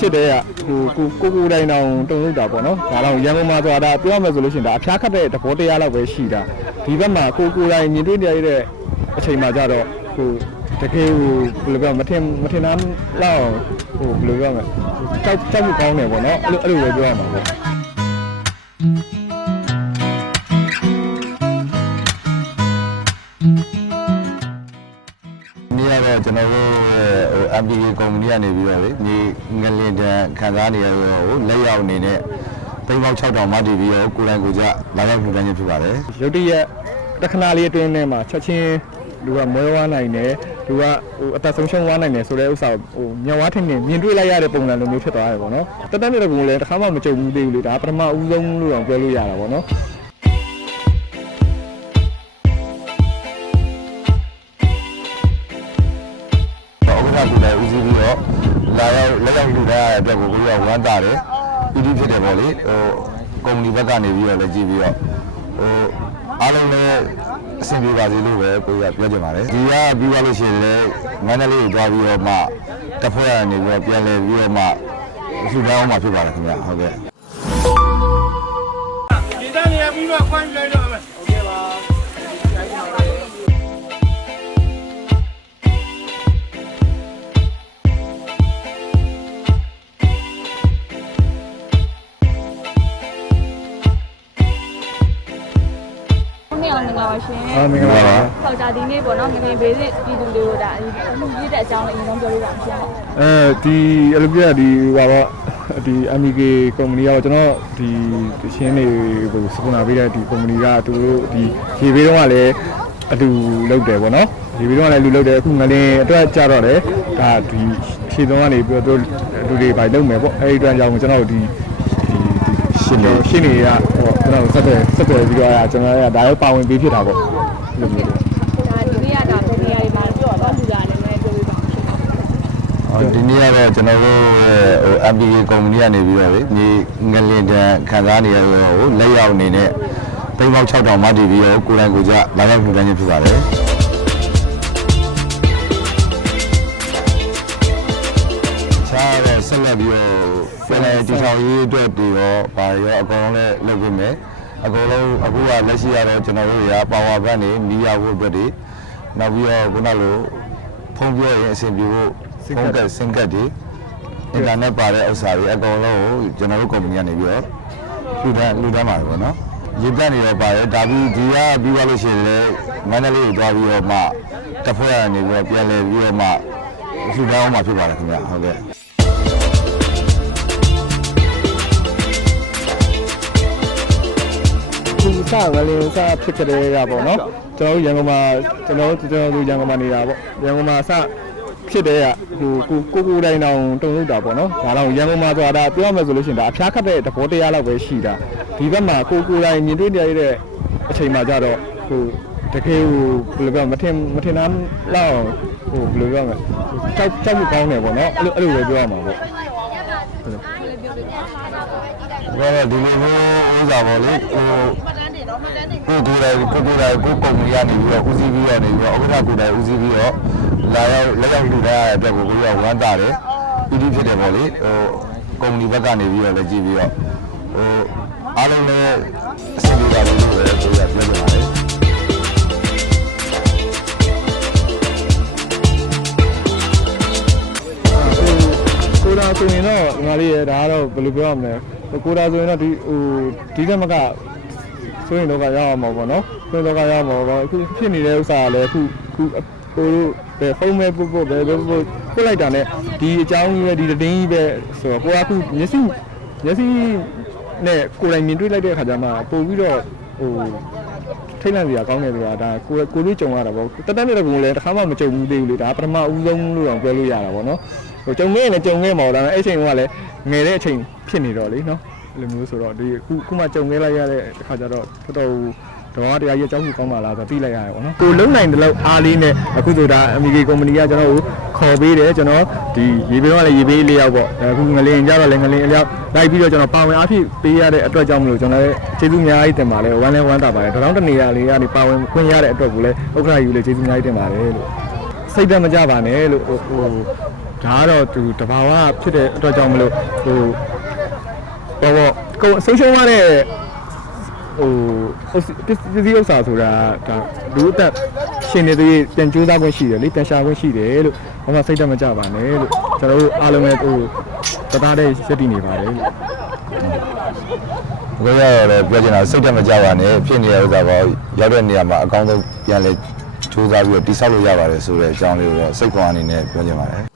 ဖြစ်တဲ့ကဟိုကိုကိုကိုတိုင်းတောင်တုံလို့တာပေါ့နော်ဒါတော့ရန်ကုန်မှာဆိုတာဒါပြောရမယ်ဆိုလို့ရှိရင်ဒါအဖျားခတ်တဲ့သဘောတရားလောက်ပဲရှိတာဒီဘက်မှာကိုကိုတိုင်းမြင်တွေ့နေရတဲ့အချိန်မှာကြတော့ဟိုတကယ်ဟိုဘယ်လိုပြောမထင်မထင်သားလောက်ဟိုဘယ်လိုပြောမလဲကြောက်ကြောက်မှုကောင်းတယ်ပေါ့နော်အဲ့လိုအဲ့လိုပဲပြောရမှာပေါ့ ကတော့ကျွန်တော်တို့ရဲ့ဟို MPK ကုမ္ပဏီကနေပြီးတော့လေဒီငလင်တန်ခံစားနေရတော့ဟိုလက်ရောက်အနေနဲ့သိန်းပေါင်း6000မှတည်ပြီးတော့ကိုယ်တိုင်ကိုယ်ကျလာရောက်ထူတန်းခြင်းဖြစ်ပါတယ်ရုတ်တရက်တစ်ခဏလေးအတွင်းထဲမှာချက်ချင်းလူကမွဲဝါးနိုင်တယ်လူကဟိုအသက်ဆုံးရှုံးဝါးနိုင်တယ်ဆိုတဲ့ဥစ္စာကိုဟိုမျက်ဝါးထင်ထင်မြင်တွေ့လိုက်ရတဲ့ပုံစံလိုမျိုးဖြစ်သွားတယ်ပေါ့နော်တက်တက်တဲ့ကူလည်းတစ်ခါမှမကြုံဘူးသေးဘူးလေဒါပထမဦးဆုံးလို့တော့ပြောလို့ရတာပေါ့နော် ဥက္ကဋ္ဌကိုယ်တိုင်ဦးစီးပြီးတော့လာရောက်လက်ရောက်ထူတန်းရတဲ့အတွက်ကိုကိုယ်ကဝမ်းသာတယ်ပြည်သူဖြစ်တယ်ပေါ့လေဟိုကုမ္ပဏီဘက်ကနေပြီးတော့လည်းကြည့်ပြီးတော့ဟိုအားလုံးလည်းအဆင်ပြေပါစေလို့ပဲကိုယ်ကပြောချင်ပါတယ်ဒီကပြီးသွားလို့ရှိရင်လည်းမန္တလေးကိုသွားပြီးတော့မှတစ်ဖွဲ့ရနေပြီးတော့ပြန်လည်ပြီးတော့မှထူတန်းအောင်မှဖြစ်ပါတယ်ခင်ဗျဟုတ်ကဲ့ဒီတန်းနေပြီးတော့ခွင့်ပြလိုက်တော့ အောင်မင်္ဂလာပါရှင်အာမင်္ဂလာပါဟုတ်ဒါဒီနေ့ပေါ့နော်ငငယ်ဘေးစစ်ပြည်သူတွေကိုဒါအမှုကြီးတဲ့အကြောင်းလေးအရင်ဆုံးပြောပြပါမယ်ရှင်အဲဒီအလုပ်ပြဒီဟိုပါတော့ဒီ MK ကုမ္ပဏီကတော့ကျွန်တော်ဒီရှင်းနေဟိုစပန်နာပေးတဲ့ဒီကုမ္ပဏီကသူတို့ဒီရေဘေးတော့ကလည်းအတူလုပ်တယ်ပေါ့နော်ရေဘေးတော့ကလည်းလူလုပ်တယ်အခုငလင်းအတွက်ကြတော့လေဒါဒီရှေ့တော့ကနေပြီးတော့လူတွေပါလုပ်မယ်ပေါ့အဲဒီအတွက်ကြောင့်ကျွန်တော်ဒီဒီရှင်း နေရှင်းနေရဟောကျွန်တော်ဆက်တယ်ဆက်တယ်ပြီးတော့ကျွန်တော်ကဒါရောပါဝင်ပေးဖြစ်တာပေါ့ဒီလိုမျိုးဒါဒီနေ့ကဒါဘယ်နေရာတွေမှာပြောတော့လူတာလည်းလည်းပြောပြပါမယ်ရှင်အော်ဒီနေ့ကတော့ကျွန်တော်တို့ရဲ့ဟို MPK ကုမ္ပဏီကနေပြီးတော့လေဒီငလင်တန်ခံစားနေရတော့ဟိုလက်ရောက်အနေနဲ့သိန်းပေါင်း6000မှတည်ပြီးတော့ကိုယ်တိုင်ကိုယ်ကျလာရောက်ထူတန်းခြင်းဖြစ်ပါတယ်ချားတော့ဆက်လက်ပြီးတော့ ပြန်လည်တည်ထောင်ရေးအတွက်တည်ရောဘာရောအကုန်လုံးလည်းလုပ်ပေးမယ်အကုန်လုံးအခုကလက်ရှိရတော့ကျွန်တော်တို့တွေကပါဝါဘတ်နေနီးရဖို့အတွက်တွေနောက်ပြီးတော့ခုနလိုဖုန်းပြောရင်အဆင်ပြေဖို့ဖုန်းကတ်စင်ကတ်တွေအင်တာနက်ပါတဲ့ဥစ္စာတွေအကုန်လုံးကိုကျွန်တော်တို့ကုမ္ပဏီကနေပြီးတော့လူတန်းလူတန်းပါတယ်ပေါ့နော်ရေတက်နေတော့ပါတယ်ဒါပြီးဒီကပြီးသွားလို့ရှိရင်လည်းမန္တလေးကိုသွားပြီးတော့မှတစ်ဖွဲ့ရနေပြီးတော့ပြန်လည်ပြီးတော့မှလူတန်းအောင်မှဖြစ်ပါတယ်ခင်ဗျဟုတ်ကဲ့ ခုစကလေးစဖြစ်ကြတဲ့ရပေါ့နော်ကျွန်တော်တို့ရန်ကုန်မှာကျွန်တော်တို့ကျွန်တော်တို့ရန်ကုန်မှာနေတာပေါ့ရန်ကုန်မှာစဖြစ်တဲ့ကဟိုကိုကိုကိုတိုင်းတောင်တုံလို့တာပေါ့နော်ဒါတော့ရန်ကုန်မှာဆိုတာဒါပြောရမယ်ဆိုလို့ရှိရင်ဒါအဖျားခတ်တဲ့သဘောတရားလောက်ပဲရှိတာဒီဘက်မှာကိုကိုတိုင်းမြင်တွေ့နေရတဲ့အချိန်မှာကြတော့ဟိုတကယ်ဟိုဘယ်လိုပြောမထင်မထင်သားလောက်ဟိုဘယ်လိုပြောမလဲကြောက်ကြောက်မှုကောင်းတယ်ပေါ့နော်အဲ့လိုအဲ့လိုပဲပြောရမှာပေါ့ဒါတော့ဒီလိုမျိုးဥစားပါလေဟို ကိုကိုယ်တိုင်ကိုကိုယ်တိုင်ကိုကုမ္ပဏီကနေပြီးတော့ဦးစီးပြီးတော့နေပြီးတော့ဥက္ကဋ္ဌကိုယ်တိုင်ဦးစီးပြီးတော့လာရောက်လက်ရောက်လူတန်းရတဲ့အတွက်ကိုကိုယ်ကဝမ်းသာတယ်ပြည်သူဖြစ်တယ်ပေါ့လေဟိုကုမ္ပဏီဘက်ကနေပြီးတော့လည်းကြည့်ပြီးတော့ဟိုအားလုံးလည်းအဆင်ပြေပါလို့ပဲကိုယ်ကပြောချင်ပါတယ်ကိုဒါဆိုရင်တော့ဒီမလေးရဒါကတော့ဘယ်လိုပြောရမလဲကိုဒါဆိုရင်တော့ဒီဟိုဒီကမက ဆိုရင်တော့ကရအောင်မှာပေါ့နော်ဆိုရင်တော့ကရအောင်မှာပေါ့အခုဖြစ်နေတဲ့ဥစ္စာကလည်းအခုအခုကိုတို့ပဲဖုန်းမဲ့ပုတ်ပုတ်ပဲပဲပုတ်ပုတ်လိုက်တာနဲ့ဒီအကြောင်းကြီးပဲဒီတင်းကြီးပဲဆိုတော့ကိုကအခုမျက်စိမျက်စိနဲ့ကိုယ်တိုင်မြင်တွေ့လိုက်တဲ့အခါကျမှပို့ပြီးတော့ဟိုထိတ်လန့်စရာကောင်းတယ်ဆိုတာဒါကိုကိုလေးကြုံရတာပေါ့တက်တက်နဲ့တကူလည်းတစ်ခါမှမကြုံဘူးသေးဘူးလေဒါပထမဦးဆုံးလို့တော့ပြောလို့ရတာပေါ့နော်ဟိုကြုံခဲ့ရင်လည်းကြုံခဲ့မှာပေါ့ဒါပေမဲ့အဲ့ချိန်ကလည်းငယ်တဲ့အချိန်ဖြစ်နေတော့လေနော် အဲ့လိုမျိုးဆိုတော့ဒီအခုခုမှကြုံခဲ့လိုက်ရတဲ့အခါကျတော့တော်တော်တော့တရားရဲ့အကြောင်းကိုကောင်းပါလားဆိုတော့သိလိုက်ရတယ်ပေါ့နော်ကိုလုံနိုင်တဲ့လောက်အားလေးနဲ့အခုဆိုဒါ MK ကုမ္ပဏီကကျွန်တော်ကိုခေါ်ပေးတယ်ကျွန်တော်ဒီရေဘေးကလည်းရေဘေးလေးယောက်ပေါ့အခုငလင်ကြတော့လည်းငလင်အလျောက်လိုက်ပြီးတော့ကျွန်တော်ပါဝင်အားဖြင့်ပေးရတဲ့အတွက်ကြောင့်မလို့ကျွန်တော်လည်းကျေးဇူးအများကြီးတင်ပါတယ်ဝမ်းလဲဝမ်းသာပါတယ်တောင်းတနေရာလေးကနေပါဝင်ခွင့်ရတဲ့အတွက်ကိုလည်းဥက္ကဋ္ဌယူလည်းကျေးဇူးအများကြီးတင်ပါတယ်လို့စိတ်သက်မကြပါနဲ့လို့ဟိုဟိုဒါကတော့သူတဘာဝဖြစ်တဲ့အတွက်ကြောင့်မလို့ဟို ဘောဘောကိုအဆုံးရှုံးရတဲ့ဟိုပစ္စည်းပစ္စည်းဥစ္စာဆိုတာဒါလူအသက်ရှင်နေတဲ့ပြန်ကြိုးစားခွင့်ရှိတယ်လေပြန်ရှာခွင့်ရှိတယ်လို့ဘာမှစိတ်သက်မကြပါနဲ့လို့ကျွန်တော်တို့အားလုံးလည်းဟိုတသားတည်းစက်တည်နေပါတယ်လို့ဘယ်ရတော့လဲပြောချင်တာစိတ်တက်မကြပါနဲ့ဖြစ်နေတဲ့ဥစ္စာပေါ့ရောက်တဲ့နေရာမှာအကောင်းဆုံးပြန်လဲစူးစမ်းပြီးတော့တိဆောက်လို့ရပါတယ်ဆိုတဲ့အကြောင်းလေးကိုတော့စိတ်ခွန်အနေနဲ့ပြောချင်ပါတယ်